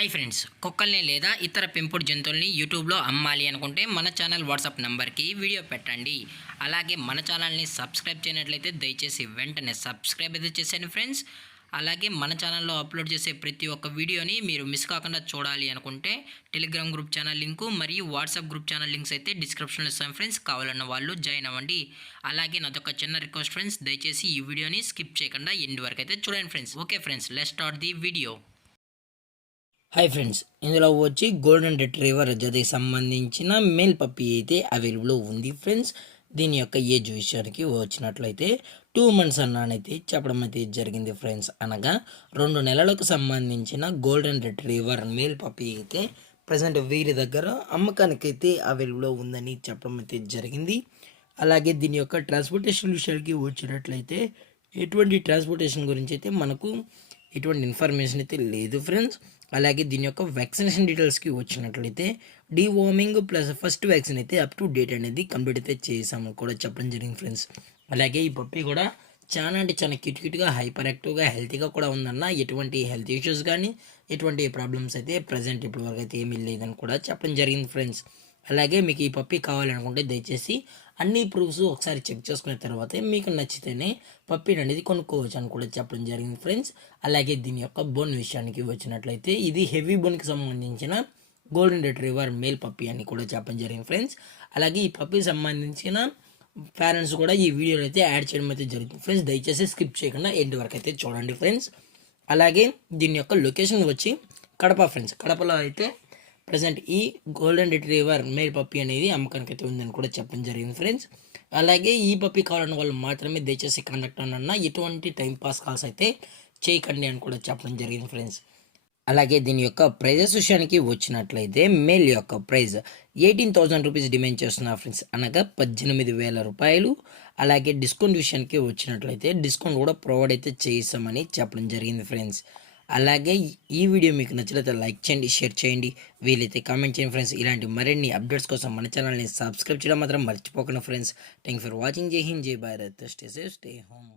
Hi friends, కుక్కల్ని లేదా ఇతర పెంపుడు జంతువుల్ని యూట్యూబ్లో అమ్మాలి అనుకుంటే మన ఛానల్ వాట్సాప్ నెంబర్కి వీడియో పెట్టండి. అలాగే మన ఛానల్ని సబ్స్క్రైబ్ చేయనట్లయితే దయచేసి వెంటనే సబ్స్క్రైబ్ అయితే చేసేయండి ఫ్రెండ్స్. అలాగే మన ఛానల్లో అప్లోడ్ చేసే ప్రతి ఒక్క వీడియోని మీరు మిస్ కాకుండా చూడాలి అనుకుంటే టెలిగ్రామ్ గ్రూప్ ఛానల్ లింకు మరియు వాట్సాప్ గ్రూప్ ఛానల్ లింక్స్ అయితే డిస్క్రిప్షన్లో ఇస్తాను ఫ్రెండ్స్. కావాలన్న వాళ్ళు జాయిన్ అవ్వండి. అలాగే నాదొక చిన్న రిక్వెస్ట్ ఫ్రెండ్స్, దయచేసి ఈ వీడియోని స్కిప్ చేయకుండా ఎండ్ వరకు అయితే చూడండి friends. Okay friends, let's start the video. Hi friends, ఇందులో వచ్చి గోల్డెన్ రిట్రీవర్ జతకి సంబంధించిన మేల్ పప్పీ అయితే అవైలబుల్ ఉంది ఫ్రెండ్స్. దీని యొక్క ఏజ్ విషయానికి వచ్చినట్లయితే 2 months అన్నానైతే చెప్పడం అయితే జరిగింది ఫ్రెండ్స్. అనగా 2 నెలలకు సంబంధించిన గోల్డెన్ రిట్రీవర్ మేల్ పప్పీ అయితే ప్రజెంట్ వీరి దగ్గర అమ్మకానికైతే అవైలబుల్ ఉందని చెప్పడం అయితే జరిగింది. అలాగే దీని యొక్క ట్రాన్స్పోర్టేషన్ విషయానికి వచ్చినట్లయితే ఎటువంటి ట్రాన్స్పోర్టేషన్ గురించి అయితే మనకు ఎటువంటి ఇన్ఫర్మేషన్ అయితే లేదు ఫ్రెండ్స్. అలాగే దీని యొక్క వ్యాక్సినేషన్ డీటెయిల్స్కి వచ్చినట్లయితే డీవార్మింగ్ ప్లస్ ఫస్ట్ వ్యాక్సిన్ అయితే అప్ టు డేట్ అనేది కంప్లీట్ అయితే చేసాము కూడా చెప్పడం జరిగింది ఫ్రెండ్స్. అలాగే ఈ పప్పీ కూడా చాలా అంటే చాలా క్యూట్గా హైపర్ యాక్టివ్గా హెల్తీగా కూడా ఉందన్న. ఎటువంటి హెల్త్ ఇష్యూస్ కానీ ఎటువంటి ప్రాబ్లమ్స్ అయితే ప్రజెంట్ ఇప్పటి వరకు అయితే ఏమీ లేదని కూడా చెప్పడం జరిగింది ఫ్రెండ్స్. అలాగే మీకు ఈ పప్పీ కావాలనుకుంటే దయచేసి అన్ని ప్రూఫ్స్ ఒకసారి చెక్ చేసుకున్న తర్వాతే మీకు నచ్చితేనే పప్పీని అనేది కొనుక్కోవచ్చు అని కూడా చెప్పడం జరిగింది ఫ్రెండ్స్. అలాగే దీని యొక్క బోన్ విషయానికి వచ్చినట్లయితే ఇది హెవీ బోన్కి సంబంధించిన గోల్డెన్ రిట్రీవర్ మేల్ పప్పీ అని కూడా చెప్పడం జరిగింది ఫ్రెండ్స్. అలాగే ఈ పప్పీకి సంబంధించిన పేరెంట్స్ కూడా ఈ వీడియోలో అయితే యాడ్ చేయడం అయితే జరుగుతుంది ఫ్రెండ్స్. దయచేసి స్కిప్ చేయకుండా ఎండ్ వరకు అయితే చూడండి ఫ్రెండ్స్. అలాగే దీని యొక్క లొకేషన్ వచ్చి కడప ఫ్రెండ్స్. కడపలో అయితే ప్రజెంట్ ఈ గోల్డెన్ రిట్రీవర్ మేల్ పప్పీ అనేది అమ్మకానికి అయితే ఉందని కూడా చెప్పడం జరిగింది ఫ్రెండ్స్. అలాగే ఈ పప్పీ కావాలన్న వాళ్ళు మాత్రమే దయచేసి కాంటాక్ట్ అన్న, ఎటువంటి టైంపాస్ కాల్స్ అయితే చేయకండి అని కూడా చెప్పడం జరిగింది ఫ్రెండ్స్. అలాగే దీని యొక్క ప్రైజెస్ విషయానికి వచ్చినట్లయితే మేల్ యొక్క ప్రైజ్ 18,000 రూపీస్ డిమాండ్ చేస్తున్నారు ఫ్రెండ్స్, అనగా 18,000 రూపాయలు. అలాగే డిస్కౌంట్ విషయానికి వచ్చినట్లయితే డిస్కౌంట్ కూడా ప్రొవైడ్ అయితే చేస్తామని చెప్పడం జరిగింది ఫ్రెండ్స్. అలాగే ఈ వీడియో మీకు నచ్చినట్లయితే లైక్ చేయండి, షేర్ చేయండి, వీలైతే కామెంట్ చేయండి ఫ్రెండ్స్. ఇలాంటి మరిన్ని అప్డేట్స్ కోసం మన ఛానల్ని సబ్స్క్రైబ్ చేయడం మాత్రం మర్చిపోకండి ఫ్రెండ్స్. Thank for watching. జై హింద్, జై Bharat, stay safe, stay home.